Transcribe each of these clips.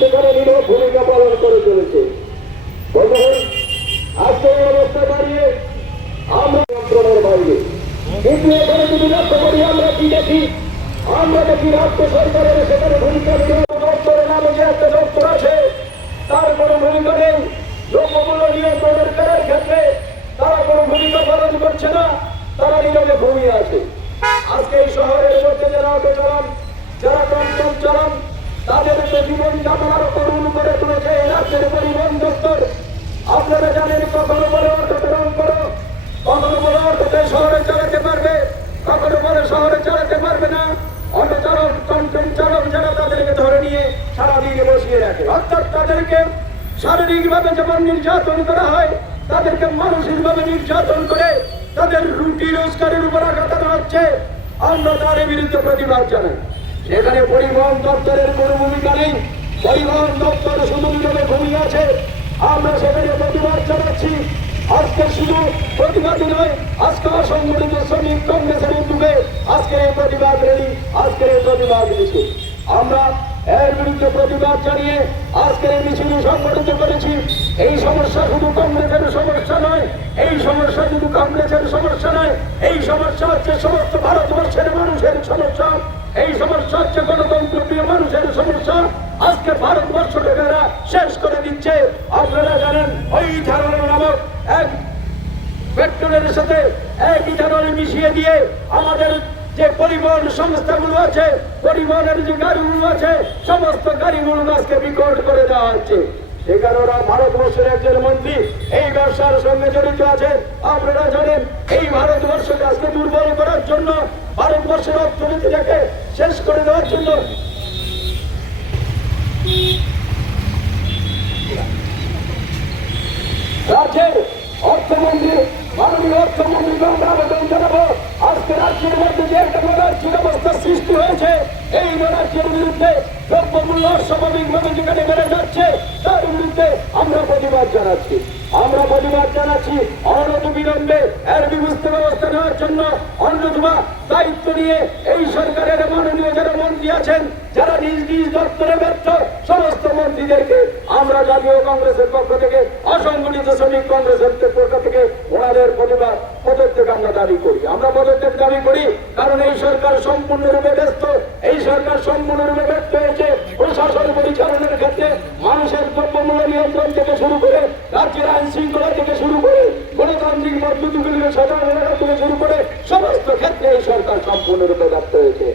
সেখানে নিরব ভূমিকা পালন করে চলেছে। বন্ধুগণ, আজকে এই অবস্থা দাঁড়িয়ে আমরা নিয়ন্ত্রণের বাইরে, কিন্তু এখানে যদি লক্ষ্য করি আমরা কি দেখি? আমরা দেখি রাজ্য সরকারের সেখানে ভূমিকা নিরব দপ্তরের নামে যে একটা দপ্তর আছে তার কোনো ভূমিকা নেই। দ্রব্যমূল্য নিয়ন্ত্রণের ক্ষেত্রে তারা কোনো ভূমিকা পালন করছে না, তারা নীরবে ঘুমিয়ে আছে। আজকে এই শহরের মধ্যে যারা অটো চালান, যারা টমটম চালান, তাদের তো জীবন যাপন আরো করুণ করে তুলেছে এই রাজ্যের পরিবহন দপ্তর। আপনারা জানেন কখনো বলে অটো চালান করো, কখনো বলে অটোতে শহরে চালাতে পারবে, কখনো বলে শহরে চালাতে পারবে না। অটো চালক, টমটম চালক যারা তাদেরকে ধরে নিয়ে সারাদিন বসিয়ে রাখে, অর্থাৎ তাদেরকে শারীরিকভাবে যেমন নির্যাতন করা হয়, তাদেরকে মানসিকভাবে নির্যাতন করে তাদের রুটি রোজগারের উপর আঘাত আনা হচ্ছে। আমরা তার বিরুদ্ধে প্রতিবাদ জানাই। সেখানে পরিবহন দপ্তরের কোনো ভূমিকা নেই, পরিবহন দপ্তর শুধু নীরবে ঘুমিয়ে আছে। আমরা সেখানে প্রতিবাদ জানাচ্ছি। আজকে শুধু প্রতিবাদী নয়, আজকে অসংগঠিত শ্রমিক কংগ্রেসের উদ্যোগে আজকের এই প্রতিবাদ র্যালি, আজকের এই প্রতিবাদ মিছিল। আমরা এর বিরুদ্ধে প্রতিবাদ জানিয়ে আজকের এই মিছিল সংগঠিত করেছি। এই সমস্যা শুধু কংগ্রেসের সমস্যা নয়, এই সমস্যা শুধু কংগ্রেসের সমস্যা নয়, এই সমস্যা হচ্ছে সমস্ত ভারতবর্ষের মানুষের সমস্যা, এই সমস্যা হচ্ছে গণতন্ত্রপ্রিয় মানুষের সমস্যা। আজকে ভারতবর্ষকে এরা শেষ করে দিচ্ছে। আপনারা জানেন ওই ইথানল নামক এক পেট্রোলের সাথে এক ইথানল মিশিয়ে দিয়ে আমাদের যে পরিবহন সংস্থাগুলো আছে, পরিবহনের যে গাড়িগুলো আছে, সমস্ত গাড়িগুলো আজকে বিকট করে দেওয়া হচ্ছে। সেখানে ওরা ভারতবর্ষের একজন মন্ত্রী এই ব্যবসার সঙ্গে জড়িত আছে। আপনারা জানেন এই ভারতবর্ষকে আজকে দুর্বল করার জন্য, ভারতবর্ষের অর্থনীতিটাকে শেষ করে দেওয়ার জন্য রাজ্যের অর্থমন্ত্রী, মাননীয় অর্থমন্ত্রীকে আমরা আবেদন জানাবো, আজকে রাজ্যের মধ্যে যে একটা মোনার্চির অবস্থা সৃষ্টি হয়েছে, এই মোনার্চির বিরুদ্ধে দ্রব্যমূল্য স্বাভাবিকভাবে যেখানে বেড়ে যাচ্ছে তার বিরুদ্ধে আমরা প্রতিবাদ জানাচ্ছি। আমরা প্রতিবাদ জানাচ্ছি অনন্ত বিলম্বে এর বিভক্ত ব্যবস্থা নেওয়ার জন্য। অন্যথবা দায়িত্ব নিয়ে এই সরকারের মাননীয় যারা মন্ত্রী আছেন, যারা নিজ নিজ দপ্তরে ব্যর্থ, সমস্ত মন্ত্রীদেরকে আমরা জাতীয় কংগ্রেসের পক্ষ থেকে, অসংগঠিত শ্রমিক কংগ্রেসের পক্ষ থেকে ওনাদের প্রতিবাদ পদত্যাগ আমরা দাবি করি। আমরা পদত্যাগ দাবি করি কারণ এই সরকার সম্পূর্ণরূপে ব্যস্ত, এই সরকার সম্পূর্ণরূপে ব্যর্থ হয়েছে প্রশাসন পরিচালনার ক্ষেত্রে। মানুষের দ্রব্যমূল্য নিয়ন্ত্রণ থেকে শুরু করে, রাজ্যের আইন শৃঙ্খলা থেকে শুরু করে, গণতান্ত্রিক মজবুতিগুলিকে সাধারণ থেকে শুরু করে সমস্ত ক্ষেত্রে এই সরকার সম্পূর্ণরূপে ব্যর্থ হয়েছে।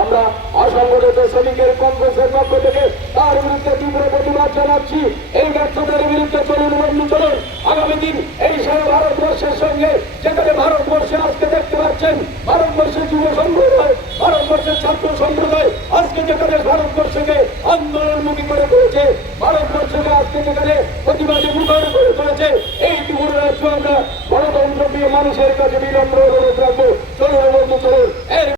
আমরা অসংগঠিত শ্রমিকের কংগ্রেসের পক্ষ থেকে তার বিরুদ্ধে তীব্র প্রতিবাদ জানাচ্ছি। এই ব্যর্থতার বিরুদ্ধে চলুন বন্ধু, চলুন আগামী দিন এই সারা ভারতবর্ষের সঙ্গে, যেখানে ভারতবর্ষে আজকে দেখতে পাচ্ছেন ভারতবর্ষের যুব সম্প্রদায়, ভারতবর্ষের ছাত্র সম্প্রদায় আজকে যেখানে ভারতবর্ষকে আন্দোলনমুখী করে তুলেছে, ভারতবর্ষকে আজকে যেখানে প্রতিবাদে মুখর করে তুলেছে, এই ত্রিপুরা রাজ্য আমরা গণতন্ত্র প্রিয় মানুষের কাছে বিনম্র